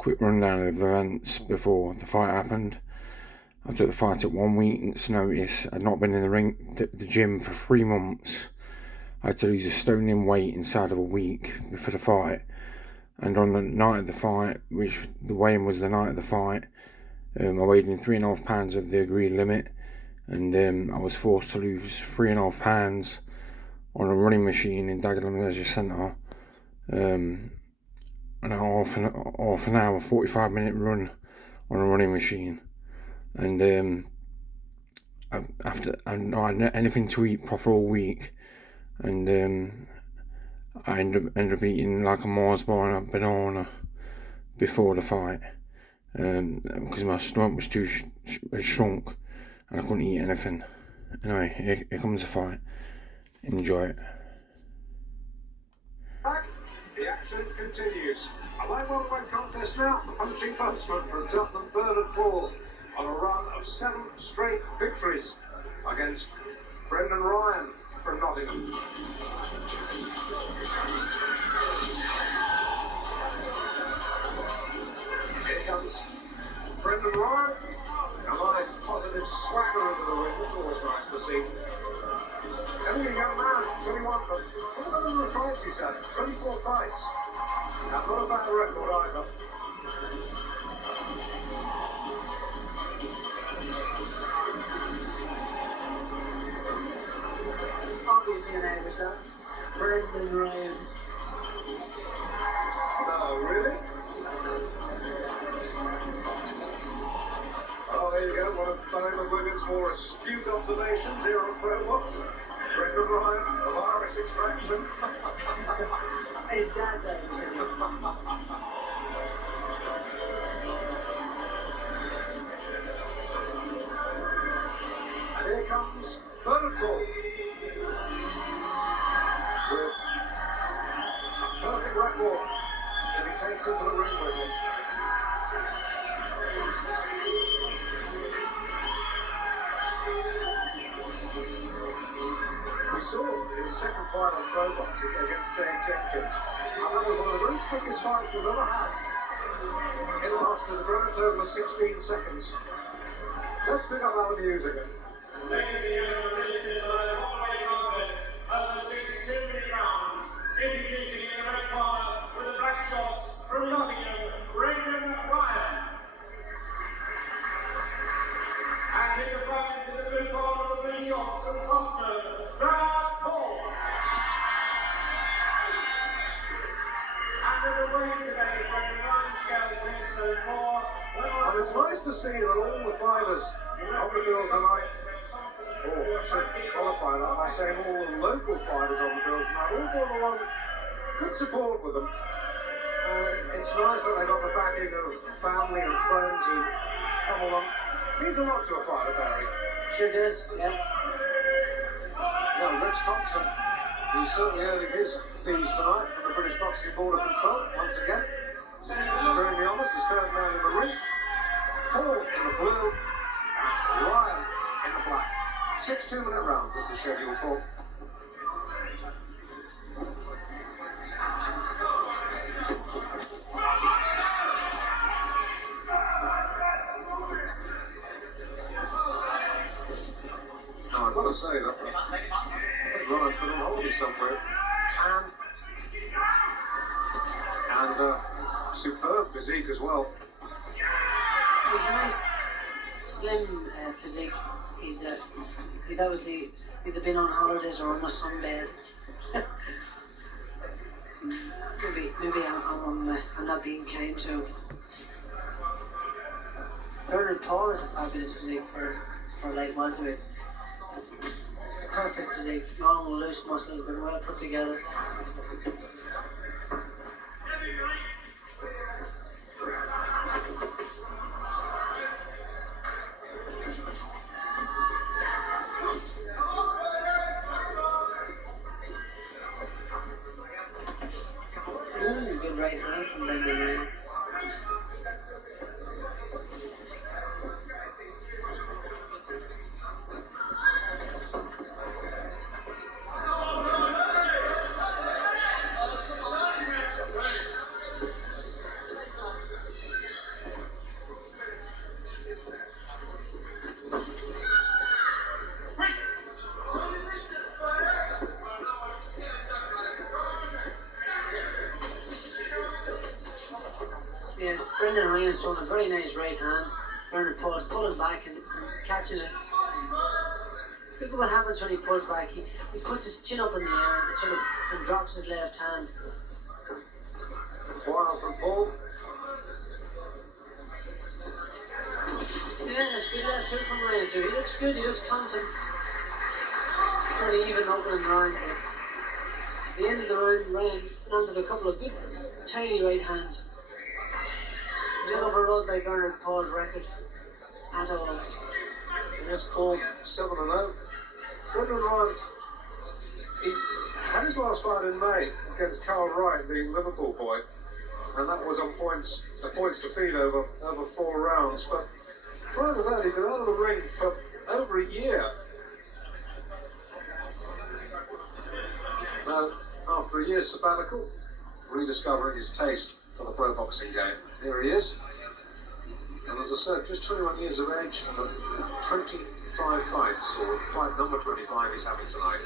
quick rundown of the events before the fight happened. I took the fight at 1 week's notice. I'd not been in the gym for 3 months. I had to lose a stone in weight inside of a week for the fight. And on the night of the fight, which the weigh-in was the night of the fight, I weighed in 3.5 pounds of the agreed limit, and I was forced to lose 3.5 pounds on a running machine in Dagenham Leisure Centre. And a half an hour, 45-minute run on a running machine. And after I not had anything to eat proper all week, and I ended up eating like a Mars bar and a banana before the fight, because my stomach was too shrunk and I couldn't eat anything. Anyway, here comes the fight. Enjoy it. The action continues. A light welterweight contest now. The punching postman from Tottenham Bernard Paul on a run of 7 straight victories against Brendan Ryan from Nottingham. Here comes Brendan Ryan. A nice positive swagger into the ring. It's always nice to see. Only a young man, 21, but look at the number of fights he's had. 24 fights. Now, not a bad record either. Obviously an Irish, Brendan Ryan. No, really? Oh, there you go. One of Diamond Wigan's more astute observations here on ProBox. Brendan Ryan of Irish extraction. His dad Irish, isn't he? And here comes Bernard Paul with a perfect record if he takes it to the ring with him. We saw his second fight on ProBox against Dave Jenkins, and that was one of the very quickest fights we've ever had. It lasted a grand total of 16 seconds. Let's pick up our music. Ladies and gentlemen, this is a heavyweight contest of the 6 rounds. Introducing in the red corner with the black shorts from Nottingham, Brendan Ryan. And in the front to the blue corner with the blue shorts from Tottenham, Bernard Paul. And in the ring today, Brendan Ryan scale 10 stone 4. And it's nice to see that all the fighters on the bill tonight, I should qualify that by saying all the local fighters on the bill tonight, all brought along good support with them. It's nice that they got the backing of family and friends who come along. Means a lot to a fighter, Barry. Sure does, yeah. Now, Rich Thompson, he's certainly earning his fees tonight from the British Boxing Board of Consult, once again. Doing the honours, his third man in the ring. Paul in the blue, and Ryan in the black. 6 2-minute rounds this is scheduled for. Now, I've got to say that I think Ryan's been on holiday somewhere. Tan and superb physique as well. He's a nice, slim physique. He's obviously either been on holidays or on a sunbed. maybe I'm not being kind to him. Bernard Paul is a fabulous physique for light welterweight. Perfect physique, long loose muscles, but well put together. Good right hand from Brendan Ryan. Yeah, Brendan Ryan's throwing a very nice right hand. Bernard Paul's pulling back and catching it. Look at what happens when he pulls back. He puts his chin up in the air and, and drops his left hand. Wild from Paul. Yeah, that's good left hook from Ryan too. He looks good, he looks confident. Very even opening round. At the end of the round, Ryan landed a couple of good, tiny right hands. He's not overrode by Bernard Paul's record at all. Yes, Paul 7-0. Brendan Ryan, he had his last fight in May against Carl Wright, the Liverpool boy, and that was on points defeat over 4 rounds. But prior to that, he'd been out of the ring for over a year. So, after a year's sabbatical, rediscovering his taste for the pro boxing game. Here he is. And as I said, just 21 years of age and 25 fights, or fight number 25 he's having tonight.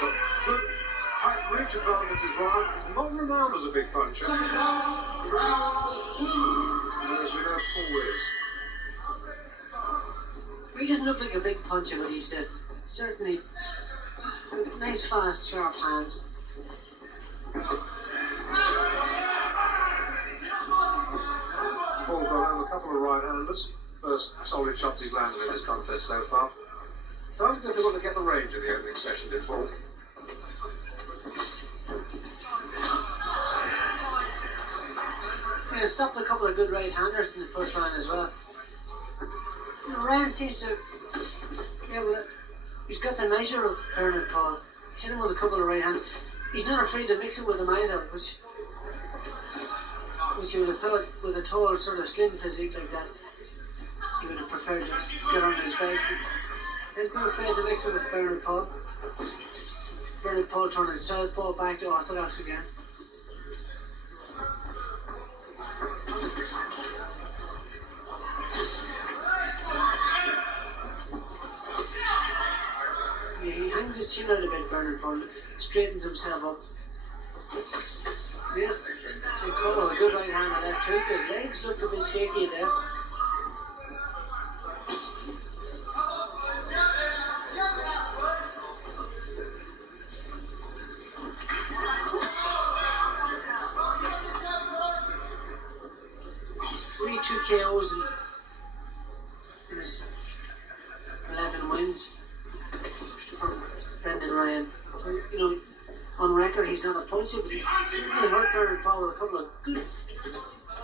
But good height reach advantage as well. He's not renowned as a big puncher. And as we know, Paul is. He doesn't look like a big puncher, but he's certainly nice, fast, sharp hands. Paul got home a couple of right-handers. First solid shots he's landed in this contest so far. Found it difficult to get the range in the opening session, did Paul? Yeah, stopped a couple of good right-handers in the first round as well. Ryan seems to, he's got the measure of Bernard Paul. Hit him with a couple of right hands. He's not afraid to mix it with him either, which you would have thought with a tall, sort of slim physique like that, he would have preferred to get on his back. He's not afraid to mix it with Bernard Paul. Bernard Paul turning southpaw back to orthodox again. Yeah, he hangs his chin out a bit, Bernard Paul, straightens himself up. Yeah, they call a good right hand on that too. His legs looked a bit shaky there. Two KOs and his 11 wins from Brendan Ryan. So, on record he's not a puncher, but he's really hurt Bernard Paul with a couple of good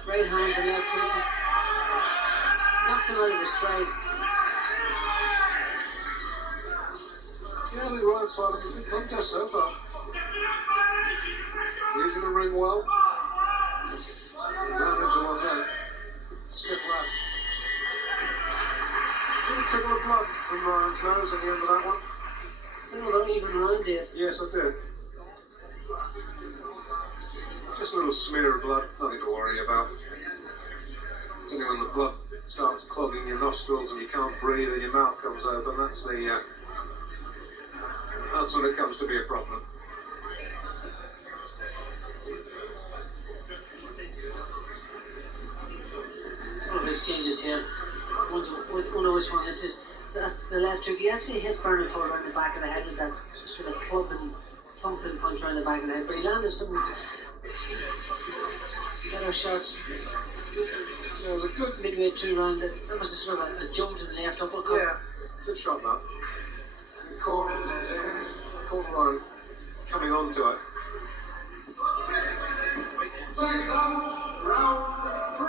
right hands and left hooks. Knocked him out of his stride. Yeah, the Ryan's fighting a good contest so far. Using the ring well. Manage along there. Stiff lad. Little trickle of blood from Ryan's nose at the end of that one. It's another even round, Dave. Yes, I did. Just a little smear of blood, nothing to worry about. It's only when the blood starts clogging your nostrils and you can't breathe and your mouth comes open, that's when it comes to be a problem. Exchanges here. Wonder which one this is. So that's the left hook. He actually hit Bernard Paul around the back of the head with that sort of clubbing, thumping punch around the back of the head. But he landed some better shots. There was a good midway through round. That was a sort of a jump to the left uppercut. Yeah, good shot that. Caught Ryan coming onto it. Round 3.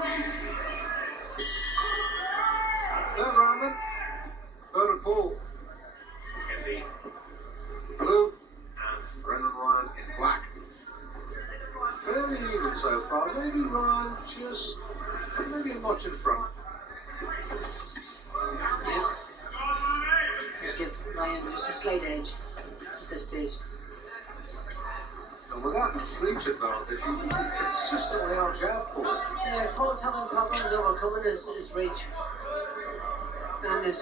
Third round then. Bernard Paul in the blue and Brendan Ryan in black. Fairly even so far. Maybe Ryan maybe a notch in front. Yeah. Give Ryan just a slight edge at this stage. And with that reach advantage, you consistently out-jab Paul. Yeah, Paul's having problems overcoming his reach. And his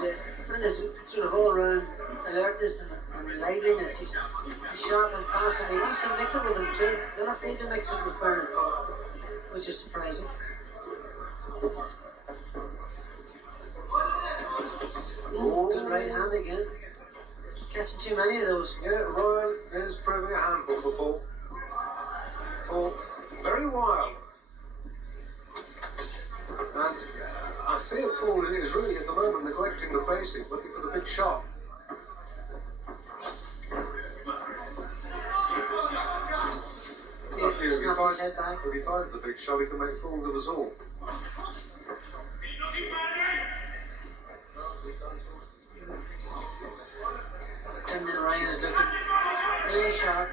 sort of all-round alertness and and liveliness. He's sharp and fast, and he wants to mix it with him too. They're not afraid to mix it with Bernard Paul, which is surprising. Good right hand again. Catching too many of those. Yeah, Ryan is proving a handful for Paul. Paul, very wild. And I fear Paul is really at the moment neglecting the basics, looking for the big shot. Yeah, If he finds the big shot, he can make fools of us all. Brendan Ryan is looking really sharp.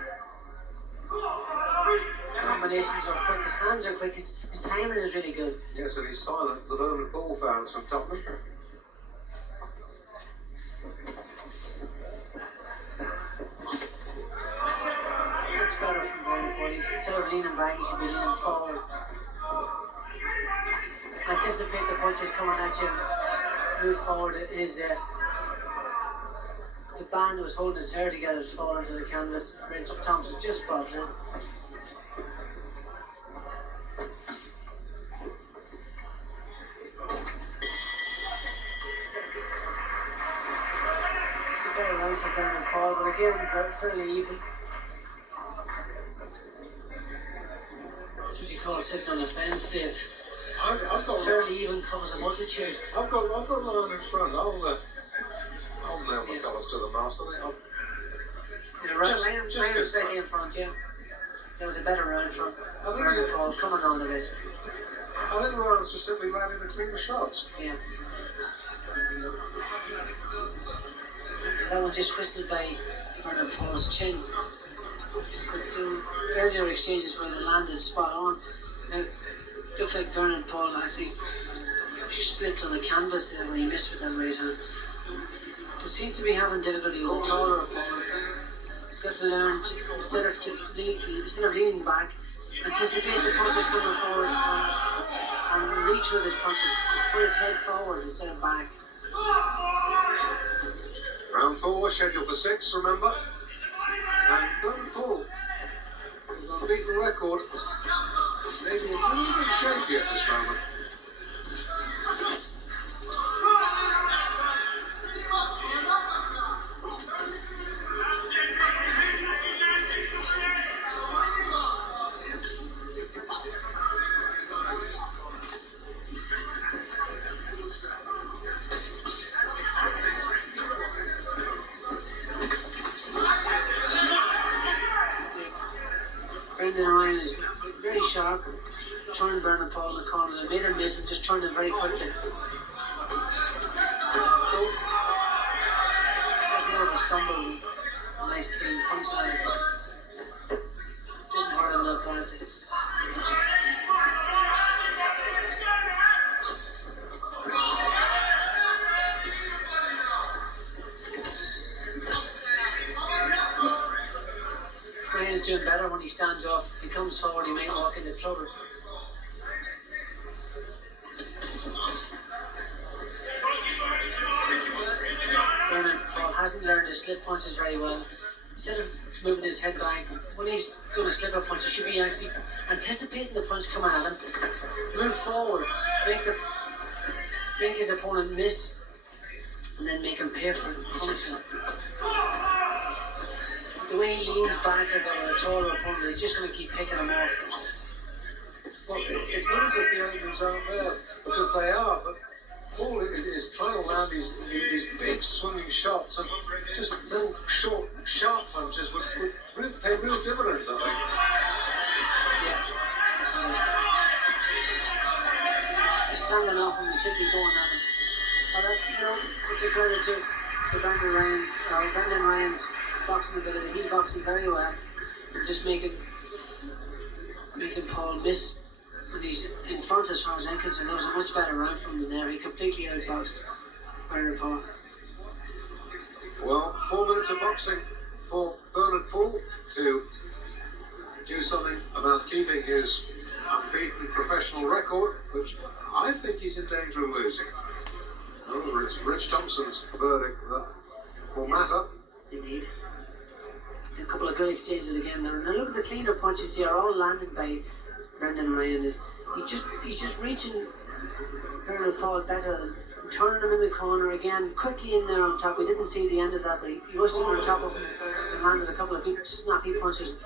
Combinations are quick, his hands are quick, his timing is really good. Yes, and he's silenced the Bernard Paul fans from Tottenham. That's better from Bernard Paul. Instead of leaning back, he should be leaning forward. Anticipate the punches coming at you. Move forward. The band that was holding his hair together is falling to the canvas. Rich Thompson just spotted it. Better round for Bernard Paul, but again, fairly even. That's what you call sitting on the fence, Dave. I've got Fairly even covers a multitude. I've got Ryan in front. I'll nail the colours to the mast. Ryan was slightly in front, yeah. There was a better round from Bernard Paul coming on a bit. I think Ryan's just simply landing the cleaner shots. Yeah. That one just whistled by Bernard Paul's chin. The earlier exchanges where they landed spot on. Now, looked like Bernard Paul actually slipped on the canvas there when he missed with that right hand. But seems to be having difficulty with the taller opponent. He's got to learn instead of leaning back, anticipate the punches coming forward and reach with his punches. Put his head forward instead of back. Round 4, scheduled for 6, remember? And Bernard Paul is on a beaten record. Maybe a little bit shaky at this moment. Brendan Ryan is very sharp. Turned Bernard Paul in the corner. They made him miss and just turned it very quickly. There's more of a stumble than a nice clean punch line. Didn't hurt him that badly. Ryan's doing better when he stands off. If he comes forward, he might walk into trouble. Bernard Paul hasn't learned to slip punches very well. Instead of moving his head back, when he's going to slip a punch, he should be actually anticipating the punch coming at him. Move forward, make his opponent miss, and then make him pay for the punch. The way he leans back with a taller opponent, he's just going to keep picking him off. Well, it's not as if the openings aren't there, because they are, but Paul is trying to land these big swinging shots, and just little short, sharp punches would pay real dividends, I think. Yeah, absolutely. He's standing off him, he should be going at him. Well, it's a credit to Brendan Ryan's boxing ability. He's boxing very well, and just making Paul miss. And he's in front as far as I'm concerned. There was a much better round from him there. He completely outboxed Bernard Paul. Well, 4 minutes of boxing for Bernard Paul to do something about keeping his unbeaten professional record, which I think he's in danger of losing. However, it's Rich Thompson's verdict that will matter. Indeed. A couple of good exchanges again there. Now look at the cleaner punches here, all landed by Brendan Ryan. He's just reaching Bernard Paul better and turning him in the corner again, quickly in there on top. We didn't see the end of that, but he rushed in on top of him and landed a couple of good snappy punches.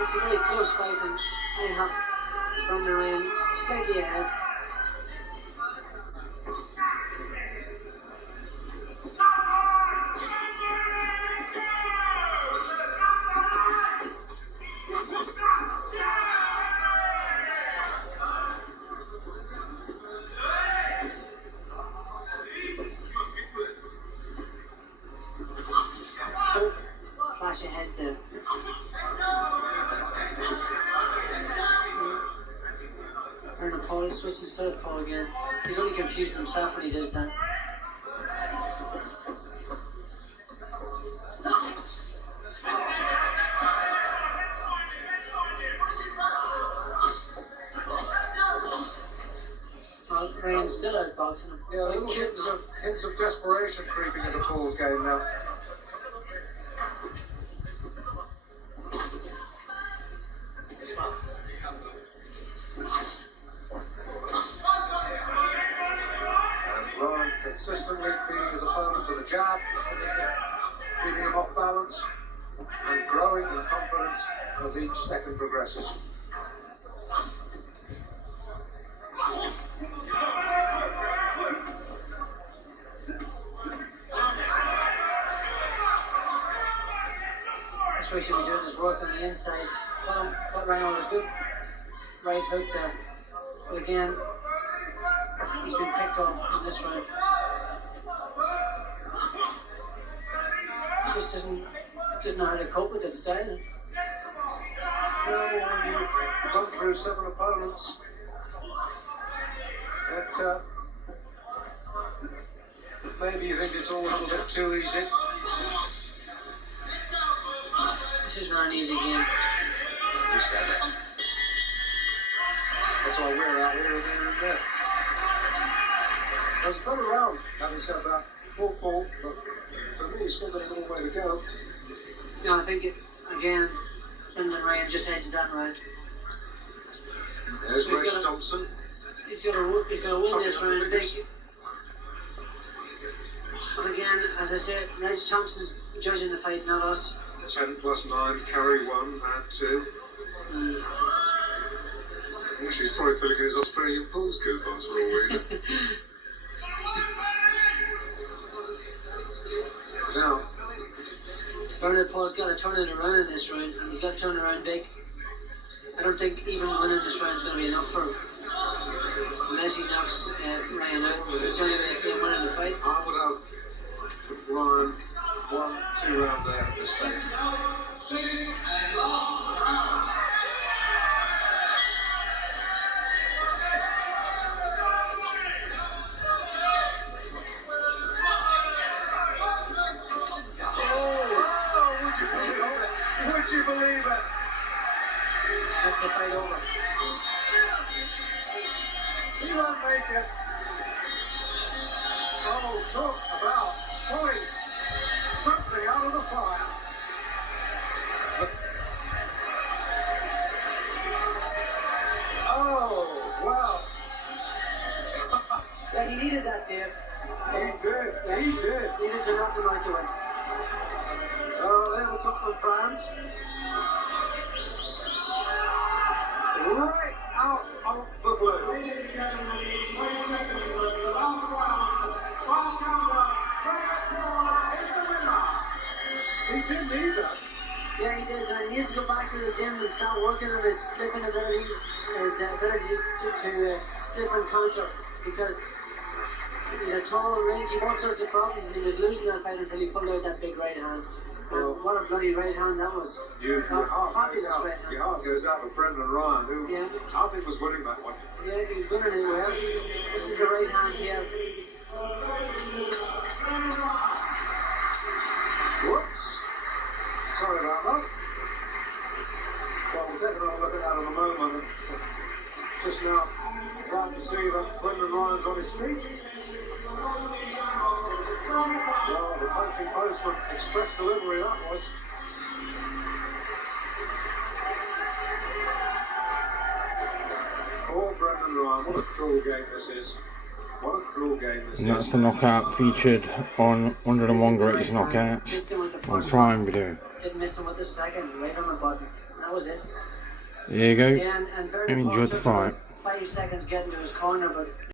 It's a very close fight, and I have Brendan Ryan slightly ahead. Clash ahead there. Bernard Paul switching southpaw again. He's only confused himself when he does that. Well, Ryan's still outboxing him. Yeah, little hints of desperation creeping into Paul's game now. Consistently beating his opponent to the jab, keeping him off balance, and growing in confidence as each second progresses. That's what he should be doing, is work on the inside. Got Ryan with a good right hook there. But again, he's been picked off in this round. Just doesn't know how to cope with it style. Well, when you've gone through 7 opponents, maybe you think it's all a little bit too easy. This is not an easy game. You said it. That's why we're out here and they're in there. It was a better round, having said that. Full, but for me, he's still got a little way to go. No, I think again, Brendan Ryan just edged that round. There's Rich Thompson. He's got to win this round big. But again, as I said, Reg Thompson's judging the fight, not us. 10 plus 9, carry 1, add 2. Actually, he's probably filling his Australian pools coupons for all week. Now, Bernard Paul's got to turn it around in this round, and he's got to turn it around big. I don't think even winning this round is going to be enough for him. Unless he knocks Ryan out, it's the only way I see him winning the fight. I would have Ryan 1-2 rounds ahead at this stage. Would you believe it? That's the fight over. He won't make it. Oh, talk about pulling something out of the fire. Oh, wow. Yeah, he needed that, Dave. He did. Yeah. He did. Needed to knock him out to win. Oh, there the Tottenham fans. Right out of the blue. Ladies and gentlemen, 20 seconds of the last round. One countdown. Brendan Paul is the winner. He did need that. Yeah, he does. And he needs to go back to the gym and start working on his slipping ability, his ability to slip and counter. Because he's a tall, rangy, all sorts of problems, and he was losing that fight until he pulled out that big right hand. Well, what a bloody right hand that was. Your heart Fabulous goes out. right hand. Your heart goes out to Brendan Ryan, who Yeah. I think was winning that one. Yeah, he's winning it well. This is the right hand here. Whoops. Sorry about that. Well, we'll take another look at that in a moment. Just now, Glad to see that Brendan Ryan's on his feet. Well, the punching postman express delivery that was. Oh, Brendan Ryan, what a cruel game this is. What a cruel game this And that's is. the knockout featured on 101 Greatest Knockouts Missed him with the on first Prime Video. Didn't miss him with the second, right on the button. That was it. There you go. Yeah, and very I enjoyed the took about fight. 5 seconds getting to his corner, but